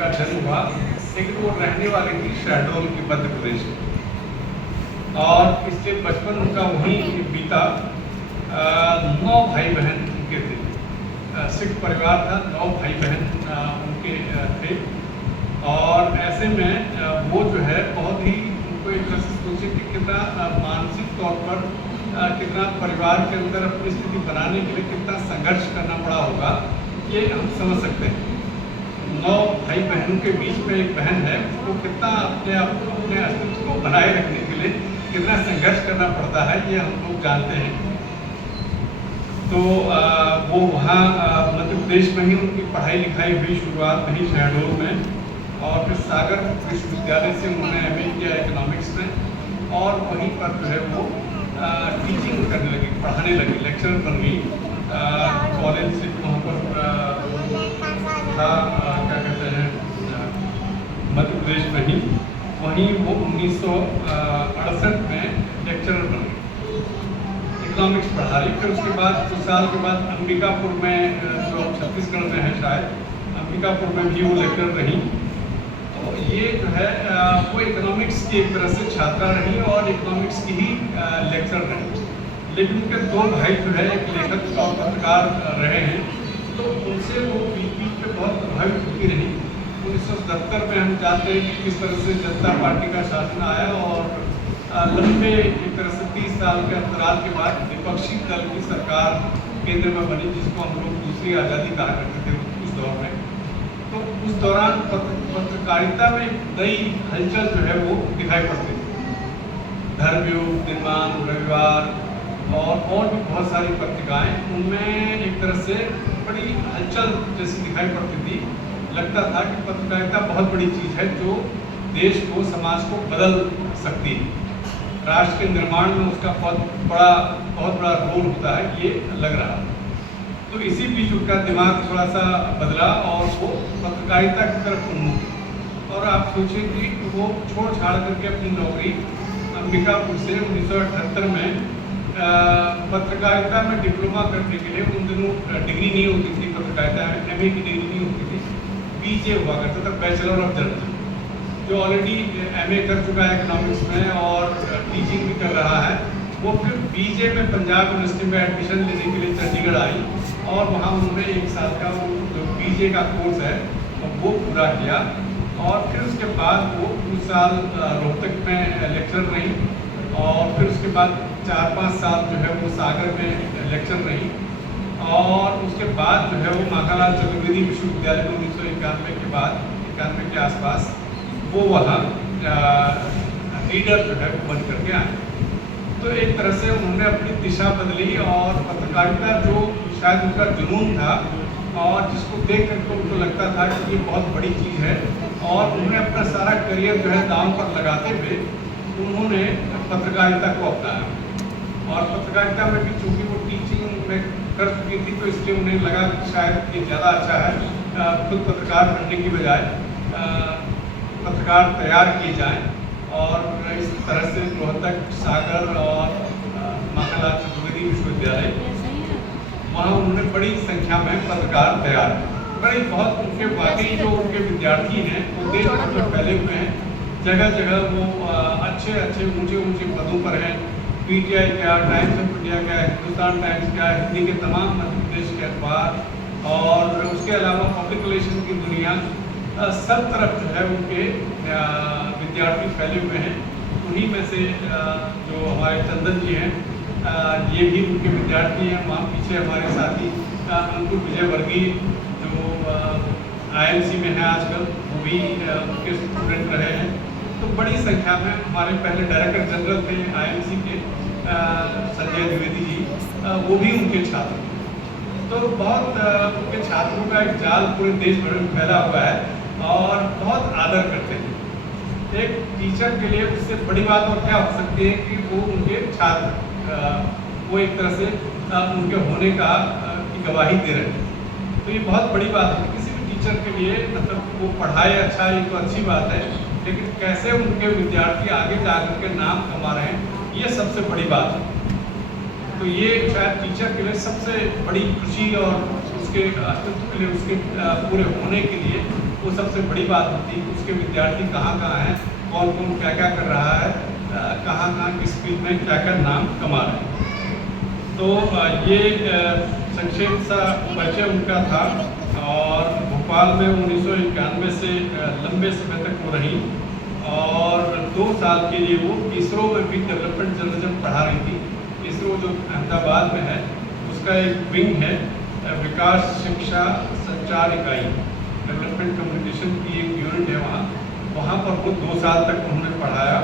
उनका जन्म हुआ, लेकिन वो रहने वाले थी शहडोल के मध्य प्रदेश में, और इसलिए बचपन उनका वहीं बीता। 9 भाई बहन उनके थे, सिख परिवार था, 9 भाई बहन उनके थे। और ऐसे में वो जो है बहुत ही उनको एक तरह से सोचे कि कितना मानसिक तौर पर कितना परिवार के अंदर अपनी स्थिति बनाने के लिए कितना संघर्ष करना पड़ा होगा, ये हम समझ सकते हैं। 9 भाई बहनों के बीच में एक बहन है, उसको कितना अपने अस्तित्व को बनाए रखने के लिए कितना संघर्ष करना पड़ता है, ये हम लोग जानते हैं। तो वो वहाँ मध्य प्रदेश में ही उनकी पढ़ाई लिखाई हुई, शुरुआत वहीं शहडोल में, और फिर सागर विश्वविद्यालय से उन्होंने MA किया इकोनॉमिक्स में, और वहीं पर जो है वो टीचिंग करने लगी, पढ़ाने लगी, लेक्चरर बन गई। कॉलेज से वहाँ पर था, क्या कहते हैं, मध्य प्रदेश में ही, वहीं वो 1968 में लेक्चरर बन गई, इकोनॉमिक्स पढ़ा रही। फिर उसके बाद कुछ साल के बाद अंबिकापुर में, जो छत्तीसगढ़ में है शायद, अंबिकापुर में भी वो लेक्चरर रही। तो ये जो है वो इकोनॉमिक्स की एक तरह से छात्रा रही और इकोनॉमिक्स की ही लेक्चरर रही। लेकिन उनके 2 भाई जो है एक लेखक और पत्रकार रहे हैं, तो उनसे वो बीच बीच में बहुत प्रभावित होती रही। 1977 में हम जानते हैं कि किस तरह से जनता पार्टी का शासन आया, और लंबे एक तरह से 30 साल के अंतराल के बाद विपक्षी दल की सरकार केंद्र में बनी, जिसको हम लोग दूसरी आज़ादी कहा करते थे उस दौर में। तो उस दौरान पत्रकारिता में नई हलचल जो है वो दिखाई पड़ती थी। धर्मयुग, दिनमान, रविवार और भी बहुत सारी पत्रिकाएं, उनमें एक तरह से बड़ी हलचल जैसी दिखाई पड़ती थी। लगता था कि पत्रकारिता बहुत बड़ी चीज़ है जो देश को, समाज को बदल सकती है, राष्ट्र के निर्माण में उसका बहुत बड़ा रोल होता है, ये लग रहा है। तो इसी बीच उनका दिमाग थोड़ा सा बदला और वो पत्रकारिता की तरफ उन्मुख। और आप सोचिए कि वो छोड़ छाड़ करके अपनी नौकरी अंबिकापुर से 1978 में पत्रकारिता में डिप्लोमा करने के लिए, उन दिनों डिग्री नहीं होती थी पत्रकारिता में, MA की डिग्री नहीं होती थी, BJ हुआ करता था, बैचलर ऑफ जर्नलिज्म, जो ऑलरेडी MA कर चुका है इकोनॉमिक्स में और टीचिंग भी कर रहा है। वो फिर BJ में पंजाब यूनिवर्सिटी में एडमिशन लेने के लिए चंडीगढ़ आई, और वहाँ उन्होंने 1 साल का वो जो BJ का कोर्स है वो पूरा किया। और फिर उसके बाद वो कुछ साल रोहतक में लेक्चर रही, और फिर उसके बाद 4-5 साल जो है वो सागर में लेक्चर रही। और उसके बाद जो है वो माखनलाल चतुर्वेदी विश्वविद्यालय में 1991 के बाद, 91 के आसपास वो वहाँ लीडर जो है वो बन करके आए। तो एक तरह से उन्होंने अपनी दिशा बदली, और पत्रकारिता जो शायद उनका जुनून था और जिसको देख करके उनको लगता था कि ये बहुत बड़ी चीज़ है, और उन्होंने अपना सारा करियर जो है दांव पर लगाते हुए उन्होंने पत्रकारिता को अपनाया। और पत्रकारिता में भी चूँकि वो टीचिंग में कर चुकी थी, तो इसलिए उन्हें लगा कि शायद ये ज़्यादा अच्छा है, खुद पत्रकार बनने की बजाय पत्रकार तैयार किए जाएँ। और इस तरह से रोहतक, सागर और माखनलाल चतुर्वेदी विश्वविद्यालय, वहाँ उन्होंने बड़ी संख्या में पत्रकार तैयार, बहुत उनके वाकई जो उनके विद्यार्थी हैं वो देश भर में फैले हुए हैं, जगह जगह वो अच्छे ऊंचे पदों पर हैं। PTI क्या, टाइम्स ऑफ इंडिया क्या, हिंदुस्तान टाइम्स क्या, हिंदी के तमाम मध्य प्रदेश के अखबार, और उसके अलावा पब्लिक रिलेशन की दुनिया, सब तरफ जो है उनके विद्यार्थी फैले हुए हैं। उन्हीं में से जो हमारे चंदन जी हैं, ये भी उनके विद्यार्थी हैं। वहाँ पीछे हमारे साथी अंकुर विजयवर्गीय जो IMC में है आजकल, वो भी उनके स्टूडेंट रहे हैं। तो बड़ी संख्या में हमारे पहले डायरेक्टर जनरल थे IMC के, संजय द्विवेदी जी, वो भी उनके छात्र थे। तो बहुत उनके छात्रों का एक जाल पूरे देश भर में फैला हुआ है, और बहुत आदर करते हैं। एक टीचर के लिए उससे बड़ी बात और क्या हो सकती है कि वो उनके छात्र वो एक तरह से उनके होने का की गवाही दे रहे हैं। तो ये बहुत बड़ी बात है किसी भी टीचर के लिए। मतलब वो पढ़ाए अच्छा, ये तो अच्छी बात है, लेकिन कैसे उनके विद्यार्थी आगे जाकर के नाम कमा रहे हैं, ये सबसे बड़ी बात है। तो ये शायद टीचर के लिए सबसे बड़ी खुशी और उसके अस्तित्व के लिए, उसके पूरे होने के लिए वो सबसे बड़ी बात होती है। उसके विद्यार्थी कहाँ कहाँ हैं, कौन कौन क्या क्या कर रहा है, कहाँ कहाँ किस फील्ड में क्या क्या नाम कमा रहे हैं। तो ये संक्षेप सा परिचय उनका था। और भोपाल में 1991 से लंबे समय तक वो रही और 2 साल के लिए वो इसरो में भी डेवलपमेंट जर्नलिज्म पढ़ा रही थी। इसरो जो अहमदाबाद में है उसका एक विंग है, विकास शिक्षा संचार इकाई, डेवलपमेंट कम्युनिकेशन की एक यूनिट है वहाँ पर वो 2 साल तक उन्होंने पढ़ाया।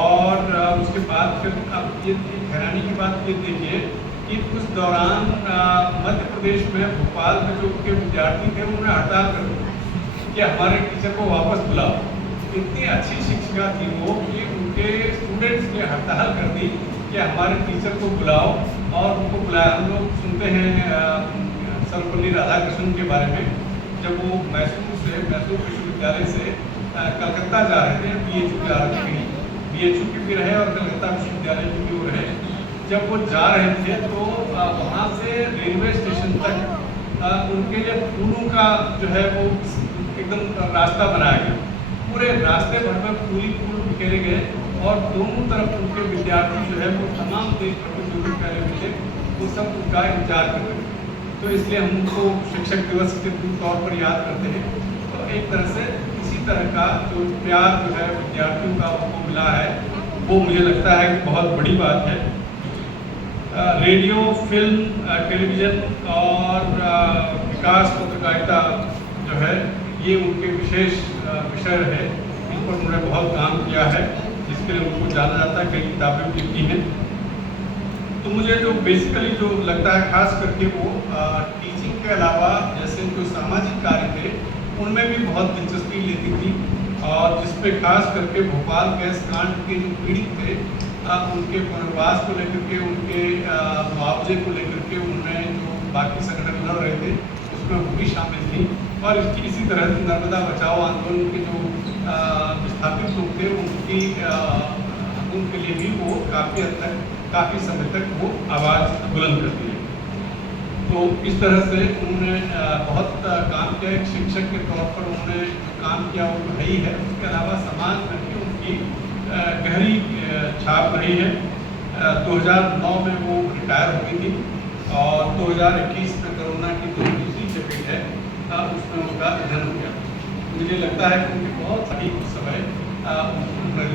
और उसके बाद फिर अब ये हैरानी की बात ये देखिए कि उस दौरान मध्य प्रदेश में भोपाल में जो उनके विद्यार्थी थे उन्होंने हड़ताल कर दी कि हमारे टीचर को वापस बुलाओ। इतनी अच्छी शिक्षिका थी वो कि उनके स्टूडेंट्स ने हड़ताल कर दी कि हमारे टीचर को बुलाओ। और उनको बुलाया। हम लोग सुनते हैं सर्वपल्ली राधाकृष्णन के बारे में, जब वो मैसूर विश्वविद्यालय से कलकत्ता जा रहे थे, BHU के भी रहे और कलकत्ता विश्वविद्यालय के भी वो रहे। जब वो जा रहे थे तो वहाँ से रेलवे स्टेशन तक उनके लिए फूलों का जो है वो एकदम रास्ता बनाया गया। पूरे रास्ते भर में फूल बिखेरे गए और दोनों तरफ उनके विद्यार्थी जो है वो तमाम देश भर में जो भी पहले हुए थे वो सब उनका इंतजार कर रहे थे। तो इसलिए हम उनको शिक्षक दिवस के तौर पर याद करते हैं। तो एक तरह से इसी तरह का जो प्यार जो है विद्यार्थियों का उनको मिला है वो मुझे लगता है कि बहुत बड़ी बात है। रेडियो, फिल्म, टेलीविज़न और विकास पत्रकारिता जो है ये उनके विशेष विषय है। इन पर उन्होंने बहुत काम किया है जिसके लिए उनको जाना जाता है, कई किताबें भी लिखी हैं। तो मुझे जो बेसिकली जो लगता है खास करके वो टीचिंग के अलावा जैसे जो सामाजिक कार्य थे उनमें भी बहुत दिलचस्पी लेती थी। और जिसपे खास करके भोपाल गैस कांड के जो पीड़ित थे उनके पुनर्वास को लेकर के, उनके मुआवजे को लेकर के उन्होंने जो बाकी संगठन लड़ रहे थे उसमें वो भी शामिल थी। और इसी तरह से नर्मदा बचाओ आंदोलन के जो विस्थापित लोग थे उनके लिए भी वो काफ़ी हद तक, काफ़ी समय तक वो आवाज़ बुलंद करती है। तो इस तरह से उन्होंने बहुत काम किया। एक शिक्षक के तौर पर उन्होंने जो काम किया वो है ही है। उसके अलावा समाज में भी उनकी गहरी छाप रही है। 2009 में वो रिटायर हो गई थी और 2021 में कोरोना की जो दूसरी चपेट है उसमें उनका निधन हो गया। मुझे लगता है कि उनकी बहुत सारी उस समय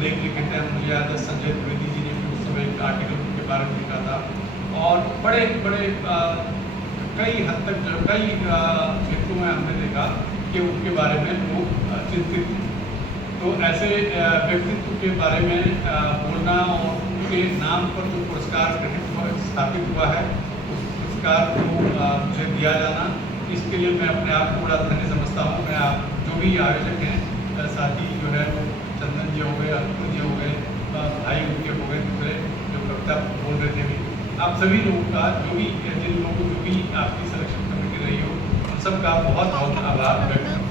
लेख लिखे थे। मुझे याद है संजय द्विवेदी जी ने भी उस समय एक आर्टिकल उनके बारे में लिखा था। और बड़े बड़े कई हद तक कई क्षेत्रों में हमने देखा कि उनके बारे में लोग चिंतित थे। तो ऐसे व्यक्तित्व के बारे में बोलना और उनके नाम पर जो पुरस्कार स्थापित हुआ है उस पुरस्कार को मुझे दिया जाना, इसके लिए मैं अपने आप को बड़ा धन्य समझता हूँ। मैं आप जो भी आयोजक हैं, साथी जो है वो चंदन जी हो गए, अतुल जी हो गए, भाई उनके हो गए दूसरे जो कविता बोल रहे थे भी, आप सभी लोगों का जो भी जिन लोगों को जो भी आपकी सिलेक्शन कमेटी रही हो उन सबका बहुत बहुत आभार व्यक्त